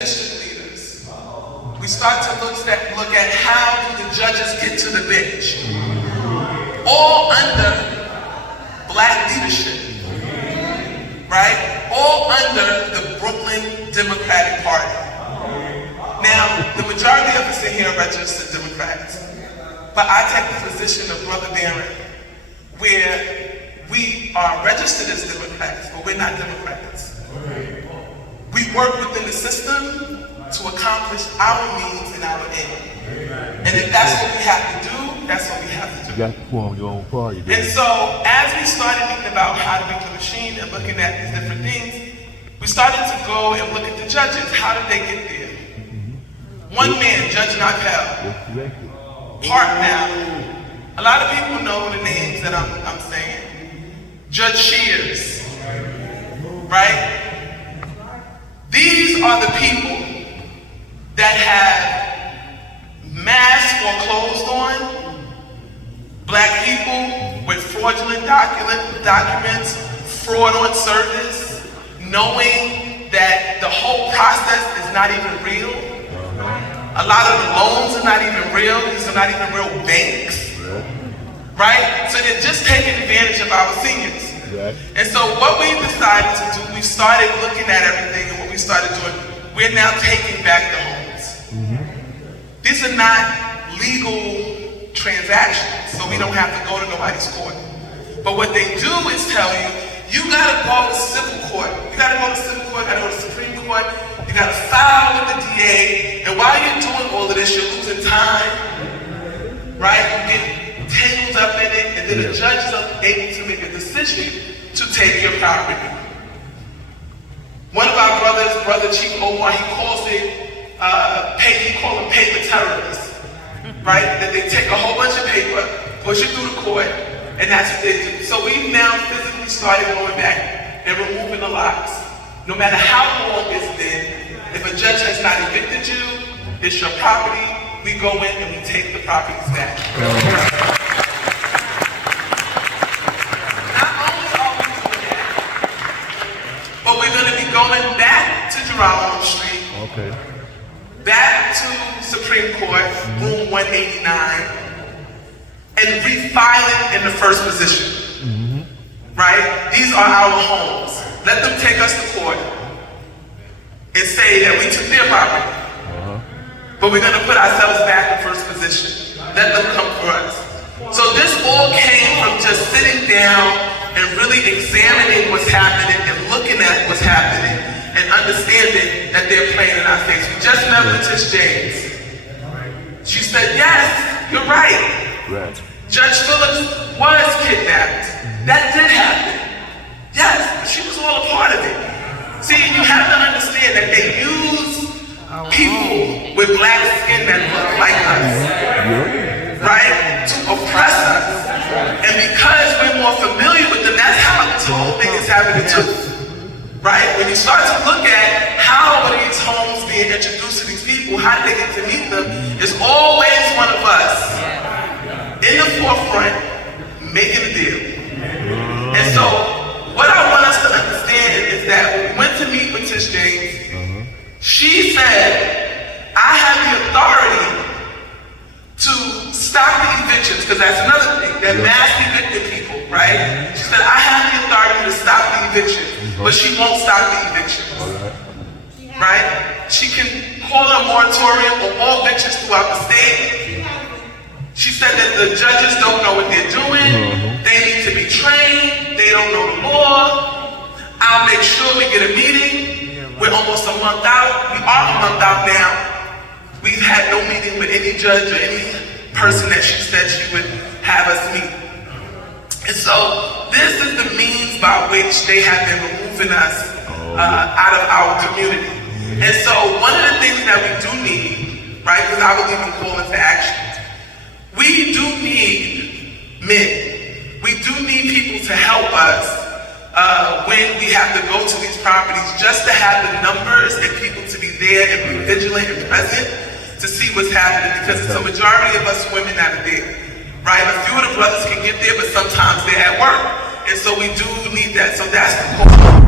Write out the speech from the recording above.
leaders. We start to look at how do the judges get to the bench. All under black leadership, right? All under the Brooklyn Democratic Party. Now, the majority of us in here are registered Democrats, but I take the position of Brother Darren, where we are registered as Democrats, but we're not Democrats. We work within the system to accomplish our means and our end. And if that's what we have to do, that's what we have to do. You got to form your own party. And so, as we started thinking about how to make the machine and looking at these different things, we started to go and look at the judges. How did they get there? One man, Judge Knockell, Park now. A lot of people know the names that I'm saying. Judge Shears, right? These are the people that have mass foreclosed on black people with fraudulent documents, fraud on service, knowing that the whole process is not even real. A lot of the loans are not even real. These are not even real banks, right? So they're just taking advantage of our seniors. And so what we decided to do, we started looking at everything, and what we started doing, we're now taking back the homes. These are not legal transactions, so we don't have to go to nobody's court. But what they do is tell you, you gotta go to civil court. You gotta go to civil court, you gotta go to Supreme Court, you gotta file with the DA, and while you're doing all of this, you're losing time, right? You get tangled up in it, and then the judge is able to make a decision to take your property. One of our brothers, Brother Chief Omar, he calls it, he calls them paper terrorists, right? That they take a whole bunch of paper, push it through the court, and that's what they do. So we've now physically started going back and removing the locks. No matter how long it's been, if a judge has not evicted you, it's your property, we go in and we take the properties back. Not only are we doing that, but we're going to be going back to Geraldo Street, back to Supreme Court, room 189, and refiling in the first position, right? These are our homes. Let them take us to court and say that we took their property, but we're gonna put ourselves back in first position. Let them come for us. So this all came from just sitting down and really examining what's happening and looking at what's happening and understanding that they're playing in our face. We just met with Tish James. She said, yes, you're right. Judge Phillips was kidnapped. That did happen. Yes, but she was all a part of it. See, you have to understand that they use people with black skin that look like us, right, to oppress us. And because we're more familiar with them, that's how this whole thing is happening too, right? When you start to look at how are these homes being introduced to these people, how do they get to meet them, there's always one of us in the forefront making a deal. And so, what I want us to understand is that when we went to meet with Tish James, she said, I have the authority to stop the evictions, because that's another thing, they're mass evicting people, right? She said, I have the authority to stop the evictions, but she won't stop the evictions, right? She can call a moratorium on all evictions throughout the state. She said that the judges don't know what they're doing, they need to be trained, they don't know the law. I'll make sure we get a meeting. We're almost a month out. We are a month out now. We've had no meeting with any judge or any person that she said she would have us meet. And so this is the means by which they have been removing us out of our community. And so one of the things that we do need, right, because I believe in calling to action, we do need men. We do need people to help us when we have to go to these properties, just to have the numbers and people to be there and be vigilant and present to see what's happening, because it's a majority of us women that are there, right? A few of the brothers can get there, but sometimes they're at work. And so we do need that. So that's the call.